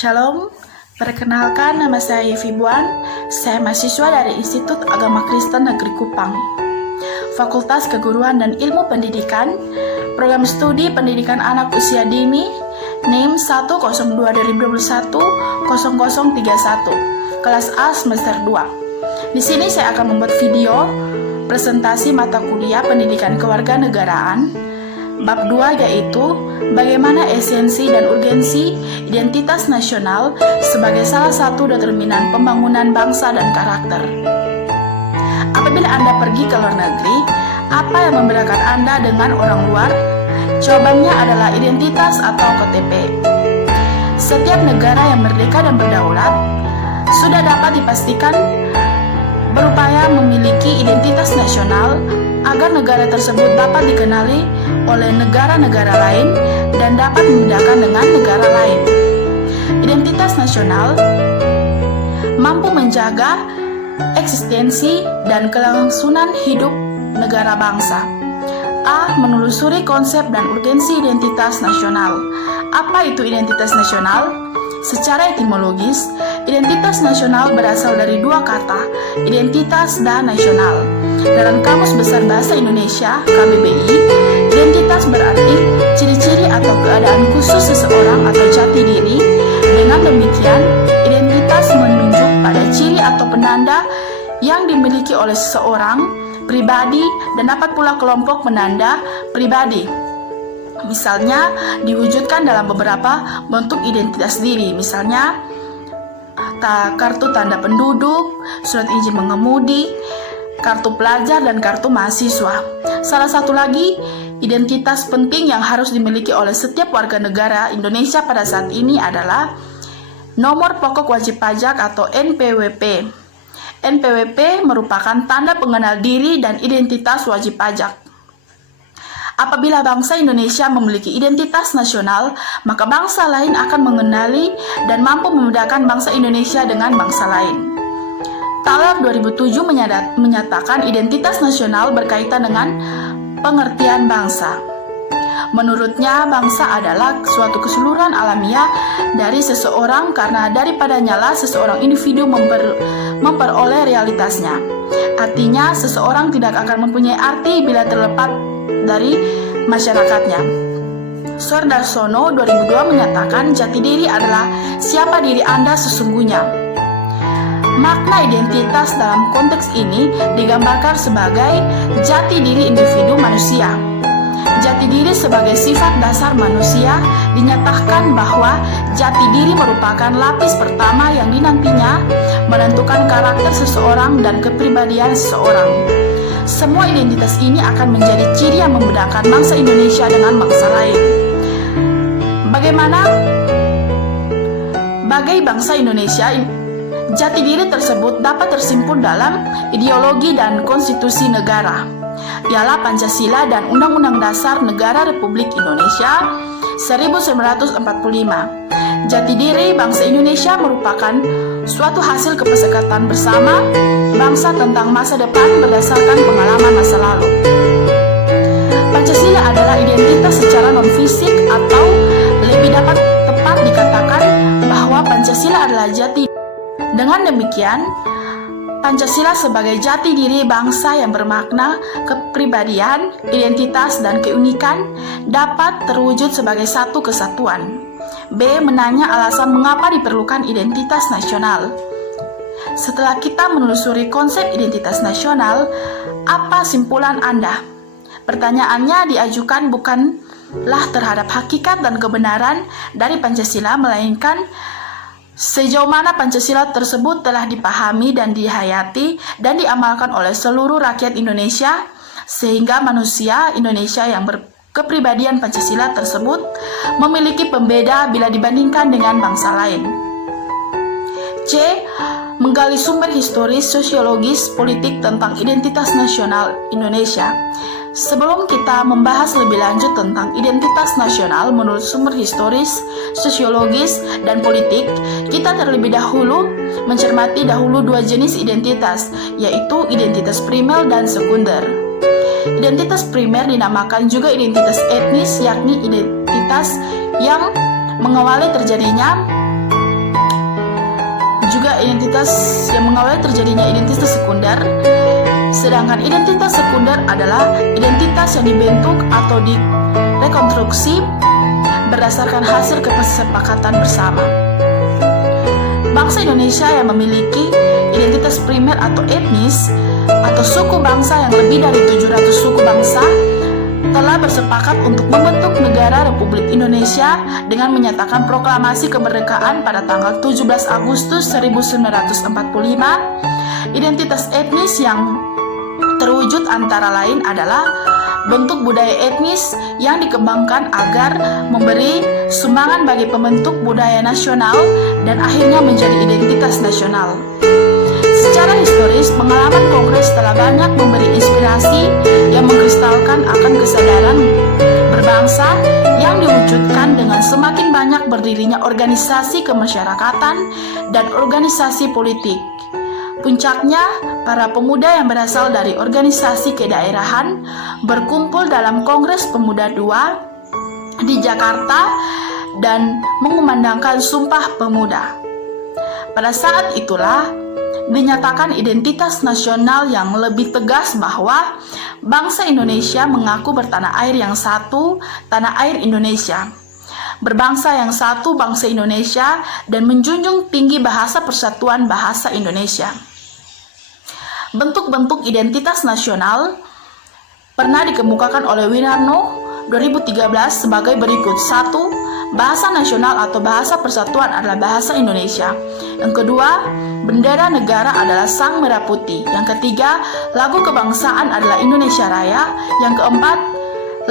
Shalom, perkenalkan nama saya Yevi Buan. Saya mahasiswa dari Institut Agama Kristen Negeri Kupang, Fakultas Keguruan dan Ilmu Pendidikan, Program Studi Pendidikan Anak Usia Dini, NIM 102-2021-0031, kelas A semester 2. Di sini saya akan membuat video presentasi mata kuliah Pendidikan Kewarganegaraan Bab 2, yaitu bagaimana esensi dan urgensi identitas nasional sebagai salah satu determinan pembangunan bangsa dan karakter. Apabila Anda pergi ke luar negeri, apa yang membedakan Anda dengan orang luar? Jawabannya adalah identitas atau KTP. Setiap negara yang merdeka dan berdaulat sudah dapat dipastikan berupaya memiliki identitas nasional agar negara tersebut dapat dikenali oleh negara-negara lain dan dapat membedakan dengan negara lain. Identitas nasional mampu menjaga eksistensi dan kelangsungan hidup negara bangsa. A. Menelusuri konsep dan urgensi identitas nasional. Apa itu identitas nasional? Secara etimologis, identitas nasional berasal dari dua kata, identitas dan nasional. Dalam Kamus Besar Bahasa Indonesia (KBBI), identitas berarti ciri-ciri atau keadaan khusus seseorang atau jati diri. Dengan demikian, identitas menunjuk pada ciri atau penanda yang dimiliki oleh seseorang pribadi dan dapat pula kelompok penanda pribadi. Misalnya, diwujudkan dalam beberapa bentuk identitas diri, misalnya kartu tanda penduduk, surat izin mengemudi, kartu pelajar, dan kartu mahasiswa. Salah satu lagi identitas penting yang harus dimiliki oleh setiap warga negara Indonesia pada saat ini adalah nomor pokok wajib pajak atau NPWP. NPWP merupakan tanda pengenal diri dan identitas wajib pajak. Apabila bangsa Indonesia memiliki identitas nasional, maka bangsa lain akan mengenali dan mampu membedakan bangsa Indonesia dengan bangsa lain. Thaler 2007 menyatakan identitas nasional berkaitan dengan pengertian bangsa. Menurutnya, bangsa adalah suatu keseluruhan alamiah dari seseorang karena daripadanya lah seseorang individu memperoleh realitasnya. Artinya, seseorang tidak akan mempunyai arti bila terlepas dari masyarakatnya. Suardarsono 2002 menyatakan jati diri adalah siapa diri Anda sesungguhnya. Makna identitas dalam konteks ini digambarkan sebagai jati diri individu manusia. Jati diri sebagai sifat dasar manusia dinyatakan bahwa jati diri merupakan lapis pertama yang dinantinya menentukan karakter seseorang dan kepribadian seseorang. Semua identitas ini akan menjadi ciri yang membedakan bangsa Indonesia dengan bangsa lain. Bagai bangsa Indonesia, jati diri tersebut dapat tersimpul dalam ideologi dan konstitusi negara, ialah Pancasila dan Undang-Undang Dasar Negara Republik Indonesia 1945. Jati diri bangsa Indonesia merupakan suatu hasil kesepakatan bersama bangsa tentang masa depan berdasarkan pengalaman masa lalu. Pancasila adalah identitas secara non-fisik, atau lebih dapat tepat dikatakan bahwa Pancasila adalah jati. Dengan demikian, Pancasila sebagai jati diri bangsa yang bermakna kepribadian, identitas, dan keunikan dapat terwujud sebagai satu kesatuan. B. Menanya alasan mengapa diperlukan identitas nasional. Setelah kita menelusuri konsep identitas nasional, apa simpulan Anda? Pertanyaannya diajukan bukanlah terhadap hakikat dan kebenaran dari Pancasila, melainkan sejauh mana Pancasila tersebut telah dipahami dan dihayati dan diamalkan oleh seluruh rakyat Indonesia, sehingga manusia Indonesia yang berkepribadian Pancasila tersebut memiliki pembeda bila dibandingkan dengan bangsa lain. C. Menggali sumber historis, sosiologis, politik tentang identitas nasional Indonesia. Sebelum kita membahas lebih lanjut tentang identitas nasional menurut sumber historis, sosiologis, dan politik, kita terlebih dahulu mencermati dua jenis identitas, yaitu identitas primer dan sekunder. Identitas primer dinamakan juga identitas etnis, yakni identitas yang mengawali terjadinya terjadinya identitas sekunder. Sedangkan identitas sekunder adalah identitas yang dibentuk atau direkonstruksi berdasarkan hasil kesepakatan bersama. Bangsa Indonesia yang memiliki identitas primer atau etnis atau suku bangsa yang lebih dari 700 suku bangsa telah bersepakat untuk membentuk negara Republik Indonesia dengan menyatakan proklamasi kemerdekaan pada tanggal 17 Agustus 1945. Identitas etnis yang terwujud antara lain adalah bentuk budaya etnis yang dikembangkan agar memberi sumbangan bagi pembentuk budaya nasional dan akhirnya menjadi identitas nasional. Secara historis, pengalaman Kongres telah banyak memberi inspirasi yang mengkristalkan akan kesadaran berbangsa yang diwujudkan dengan semakin banyak berdirinya organisasi kemasyarakatan dan organisasi politik. Puncaknya, para pemuda yang berasal dari organisasi kedaerahan berkumpul dalam Kongres Pemuda II di Jakarta dan mengumandangkan Sumpah Pemuda. Pada saat itulah dinyatakan identitas nasional yang lebih tegas bahwa bangsa Indonesia mengaku bertanah air yang satu, tanah air Indonesia, berbangsa yang satu, bangsa Indonesia, dan menjunjung tinggi bahasa persatuan bahasa Indonesia. Bentuk-bentuk identitas nasional pernah dikemukakan oleh Winarno 2013 sebagai berikut. 1. Bahasa nasional atau bahasa persatuan adalah bahasa Indonesia. Yang kedua, bendera negara adalah sang merah putih. Yang ketiga, lagu kebangsaan adalah Indonesia Raya. Yang keempat,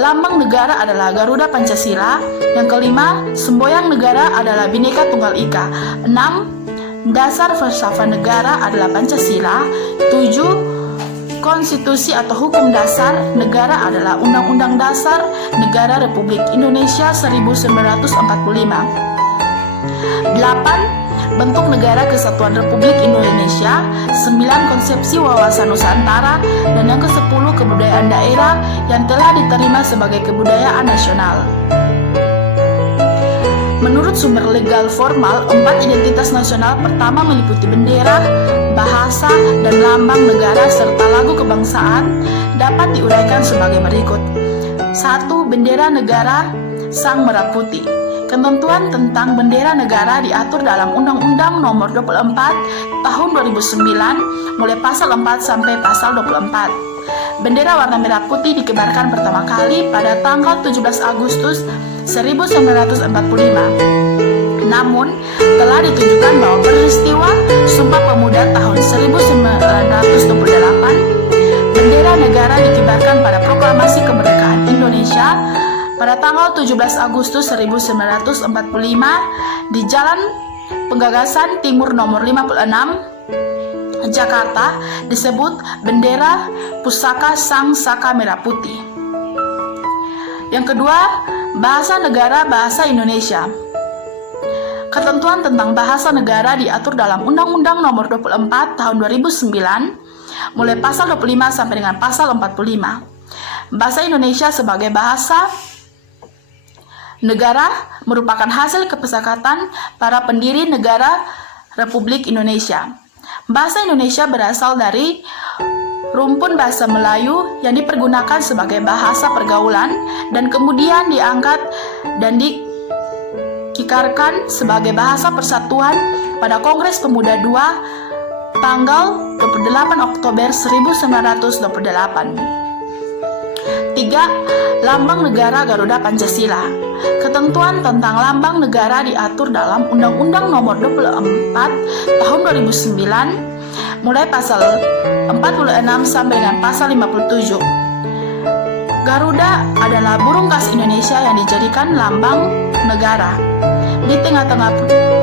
lambang negara adalah Garuda Pancasila. Yang kelima, semboyan negara adalah Bhinneka Tunggal Ika. 6. Dasar falsafah negara adalah Pancasila. 7. Konstitusi atau hukum dasar negara adalah Undang-Undang Dasar Negara Republik Indonesia 1945. 8. Bentuk negara kesatuan Republik Indonesia. 9. Konsepsi wawasan Nusantara. Dan yang ke-10, kebudayaan daerah yang telah diterima sebagai kebudayaan nasional. Menurut sumber legal formal, 4 identitas nasional pertama meliputi bendera, bahasa, dan lambang negara serta lagu kebangsaan dapat diuraikan sebagai berikut. 1. Bendera negara sang merah putih. Ketentuan tentang bendera negara diatur dalam Undang-Undang Nomor 24 Tahun 2009 mulai pasal 4 sampai pasal 24. Bendera warna merah putih dikibarkan pertama kali pada tanggal 17 Agustus 1945. Namun, telah ditunjukkan bahwa peristiwa Sumpah Pemuda tahun 1928, bendera negara dikibarkan pada proklamasi kemerdekaan Indonesia pada tanggal 17 Agustus 1945 di Jalan Penggagasan Timur nomor 56, Jakarta, disebut bendera pusaka Sang Saka Merah Putih. Yang kedua, bahasa negara bahasa Indonesia. Ketentuan tentang bahasa negara diatur dalam Undang-Undang Nomor 24 Tahun 2009 mulai pasal 25 sampai dengan pasal 45. Bahasa Indonesia sebagai bahasa negara merupakan hasil kesepakatan para pendiri negara Republik Indonesia. Bahasa Indonesia berasal dari rumpun bahasa Melayu yang dipergunakan sebagai bahasa pergaulan dan kemudian diangkat dan dikikarkan sebagai bahasa persatuan pada Kongres Pemuda II tanggal 28 Oktober 1928. 3. Lambang negara Garuda Pancasila. Ketentuan tentang lambang negara diatur dalam Undang-Undang Nomor 24 Tahun 2009 mulai pasal 46 sampai dengan pasal 57. Garuda adalah burung khas Indonesia yang dijadikan lambang negara. Di tengah-tengah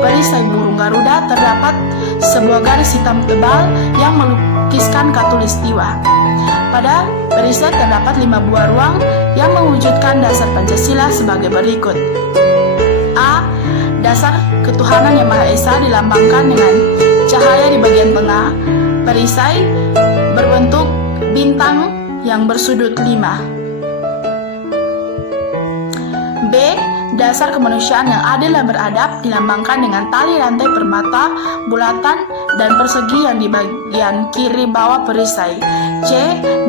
perisai burung Garuda terdapat sebuah garis hitam tebal yang melukiskan khatulistiwa. Pada perisai terdapat 5 buah ruang yang mewujudkan dasar Pancasila sebagai berikut. A. Dasar ketuhanan Yang Maha Esa dilambangkan dengan cahaya di bagian tengah. Perisai berbentuk bintang yang bersudut 5. B. dasar kemanusiaan yang adil dan beradab dilambangkan dengan tali rantai permata, bulatan, dan persegi yang di bagian kiri bawah perisai. C.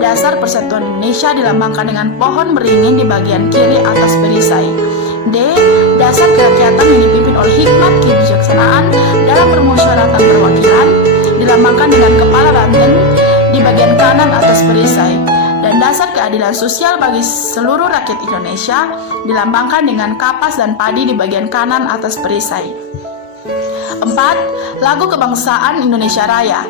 Dasar persatuan Indonesia dilambangkan dengan pohon beringin di bagian kiri atas perisai. D. Dasar kerakyatan yang dipimpin oleh hikmat kebijaksanaan dalam permusyawaratan perwakilan dilambangkan dengan kepala banteng di bagian kanan atas perisai. Dan dasar keadilan sosial bagi seluruh rakyat Indonesia dilambangkan dengan kapas dan padi di bagian kanan atas perisai. 4. Lagu Kebangsaan Indonesia Raya.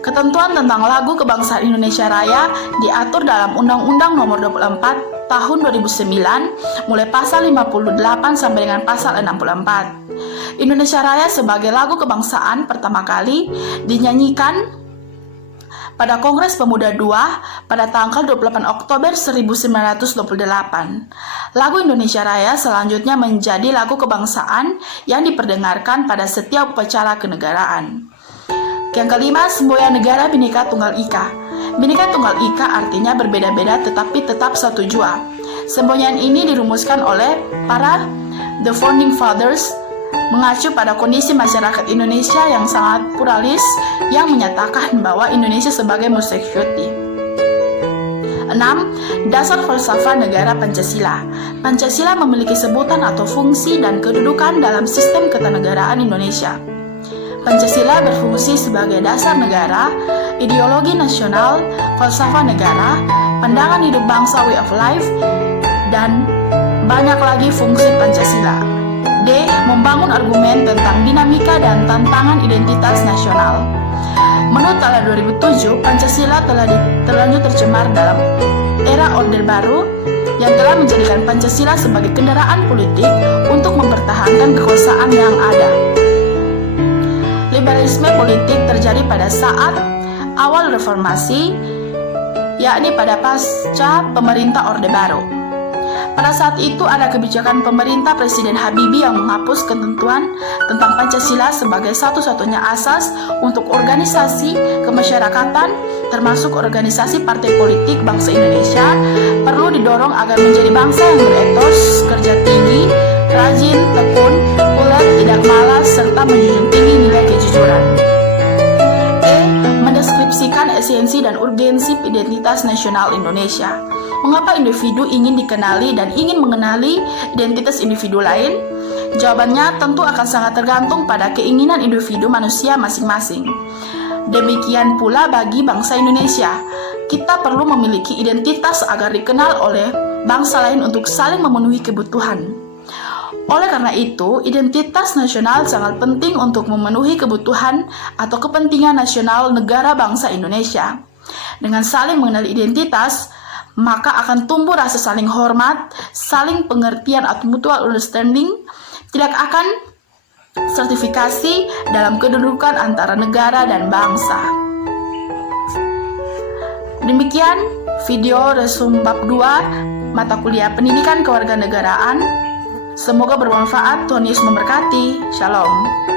Ketentuan tentang lagu Kebangsaan Indonesia Raya diatur dalam Undang-Undang Nomor 24 Tahun 2009 mulai pasal 58 sampai dengan pasal 64. Indonesia Raya sebagai lagu kebangsaan pertama kali dinyanyikan pada Kongres Pemuda II pada tanggal 28 Oktober 1928. Lagu Indonesia Raya selanjutnya menjadi lagu kebangsaan yang diperdengarkan pada setiap upacara kenegaraan. Yang kelima, semboyan negara Bhinneka Tunggal Ika. Bhinneka Tunggal Ika artinya berbeda-beda tetapi tetap satu jua. Semboyan ini dirumuskan oleh para The Founding Fathers mengacu pada kondisi masyarakat Indonesia yang sangat pluralis yang menyatakan bahwa Indonesia sebagai multi-etnik. 6. Dasar falsafah negara Pancasila. Pancasila memiliki sebutan atau fungsi dan kedudukan dalam sistem ketatanegaraan Indonesia. Pancasila berfungsi sebagai dasar negara, ideologi nasional, falsafah negara, pandangan hidup bangsa way of life, dan banyak lagi fungsi Pancasila. D. Membangun argumen tentang dinamika dan tantangan identitas nasional. Menurut tahun 2007, Pancasila telah terlanjur tercemar dalam era Orde Baru yang telah menjadikan Pancasila sebagai kendaraan politik untuk mempertahankan kekuasaan yang ada. Liberalisme politik terjadi pada saat awal reformasi, yakni pada pasca pemerintah Orde Baru. Pada saat itu ada kebijakan pemerintah Presiden Habibie yang menghapus ketentuan tentang Pancasila sebagai satu-satunya asas untuk organisasi kemasyarakatan, termasuk organisasi partai politik bangsa Indonesia, perlu didorong agar menjadi bangsa yang beretos, kerja tinggi, rajin, tekun, ulet, tidak malas, serta menjunjung tinggi nilai kejujuran. E. Mendeskripsikan esensi dan urgensi identitas nasional Indonesia. Mengapa individu ingin dikenali dan ingin mengenali identitas individu lain? Jawabannya tentu akan sangat tergantung pada keinginan individu manusia masing-masing. Demikian pula bagi bangsa Indonesia. Kita perlu memiliki identitas agar dikenal oleh bangsa lain untuk saling memenuhi kebutuhan. Oleh karena itu, identitas nasional sangat penting untuk memenuhi kebutuhan atau kepentingan nasional negara bangsa Indonesia. Dengan saling mengenali identitas, maka akan tumbuh rasa saling hormat, saling pengertian atau mutual understanding, tidak akan sertifikasi dalam kedudukan antara negara dan bangsa. Demikian video resum bab 2 mata kuliah Pendidikan Kewarganegaraan. Semoga bermanfaat. Tuhan Yesus memberkati. Shalom.